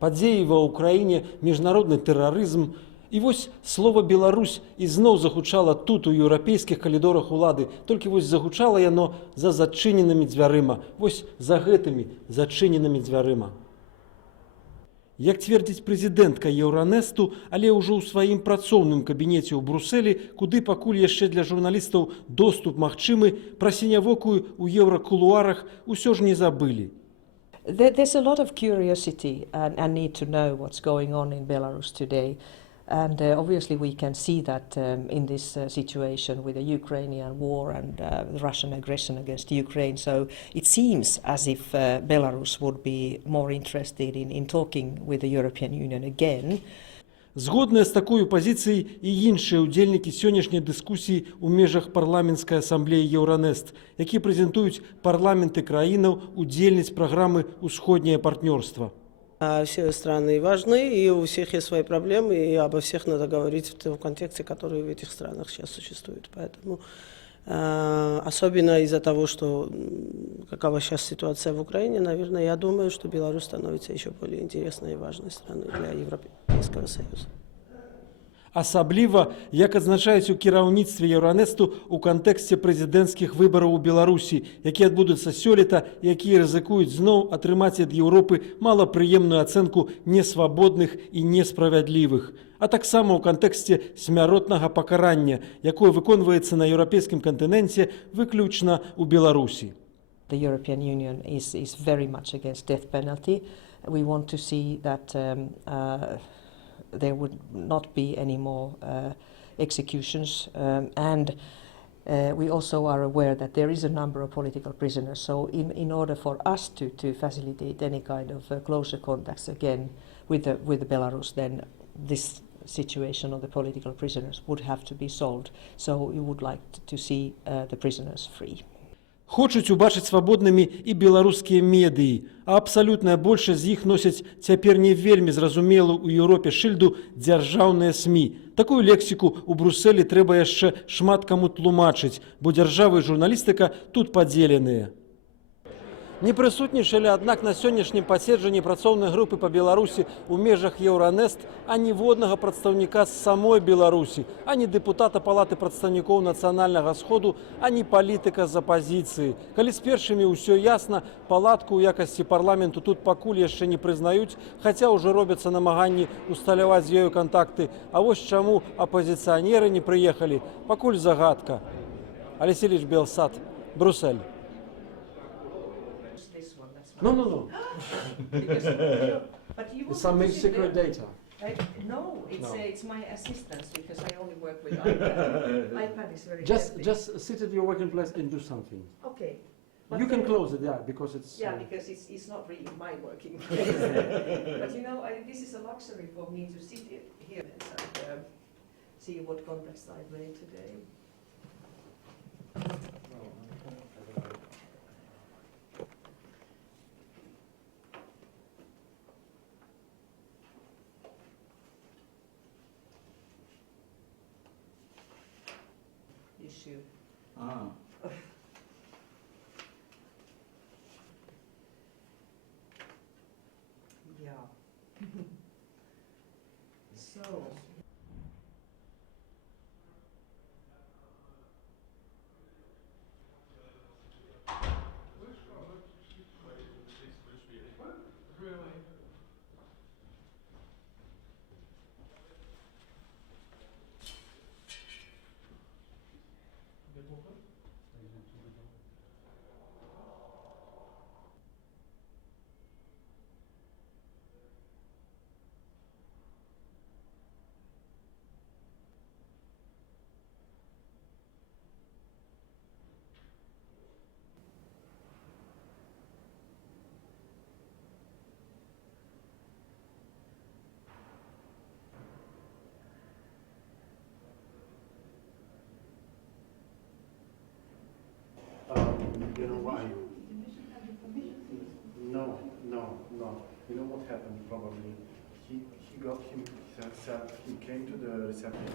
Падзеі ва ўкраіне, міжнародны тэрарызм. І вось слова «Беларусь» ізноў загучала тут, у еўрапейскіх калідорах улады. Толькі вось загучала яно за зачыненымі дзвярыма. Вось за гэтымі зачыненымі дзвярыма. Як цвердзіць прэзідэнтка Еўранэсту, але ўжо ў сваім працоўным кабінеце ў Брусэлі, куды пакуль яшчэ для журналістаў доступ магчымы, пра сінявокую ў еўракулуарах усё ж не забылі. There's a lot of curiosity and need to know what's going on in Belarus today. And obviously we can see that in this situation with the Ukrainian war and the Russian aggression against Ukraine. So it seems as if Belarus would be more interested in talking with the European Union again. Згодныя з такой пазіцыяй і іншыя ўдзельнікі сённяшняй дыскусіі ў межах парламенцкай асамблеі Еўранэст, якія прэзентуюць парламенты краінаў удзельніц праграмы «Усходняе партнёрства». Все страны важны, и у всех есть свои проблемы, и обо всех надо говорить в том контексте, который в этих странах сейчас существует. Поэтому особенно из-за того, что какова сейчас ситуация в Украине, наверное, я думаю, что Беларусь становится еще более интересной и важной страной для Европейского Союза. Асабліва, як адзначаюць у кіраўніцтве Еўранэсту у кантэксце прэзідэнцкіх выбараў у Беларусі, якія адбудуцца сёлета, якія рызыкуюць зноў атрымаць ад Еўропы малапрыемную ацэнку несвабодных і несправядлівых, а таксама ў кантэксце смяротнага пакарання, якое выконваецца на еўрапейскім кантыненце выключна ў Беларусі. The European Union is very much against death penalty. We want to see that there would not be any more executions, and we also are aware that there is a number of political prisoners. So in order for us to facilitate any kind of closer contacts again with Belarus, then this situation of the political prisoners would have to be solved. So we would like to see the prisoners free. Хочуць убачыць свабоднымі і беларускія медыі, а абсалютная большасць з іх носяць цяпер не вельмі зразумелую ў Еўропе шыльду дзяржаўныя СМІ. Такую лексіку ў Брусэлі трэба яшчэ шмат каму тлумачыць, бо дзяржава і журналістыка тут падзеленыя. Не прысутнічалі, аднак, на сённяшнім паседжанні працоўнай групы па Беларусі ў межах Еўранэст аніводнага прадстаўніка з самой Беларусі, ані дэпутата Палаты прадстаўнікоў Нацыянальнага сходу, ані палітыка з апазіцыі. Калі з першымі ўсё ясна, палатку ў якасці парламенту тут пакуль яшчэ не прызнаюць, хаця ўжо робяцца намаганні усталяваць з ёю кантакты. А вось чаму апазіцыянеры не прыехалі, пакуль загадка. Алексей Ильич Белсат, Брюссель. No. It's some secret data. No, it's my assistance because I only work with iPad. iPad is very helpful. Just sit at your working place and do something. Okay. You can close it, because it's... Yeah, because it's not really my working place. But you know, this is a luxury for me to sit here and see what contacts I've made today. Yeah. So. You know why? No. You know what happened probably? He came to the reception.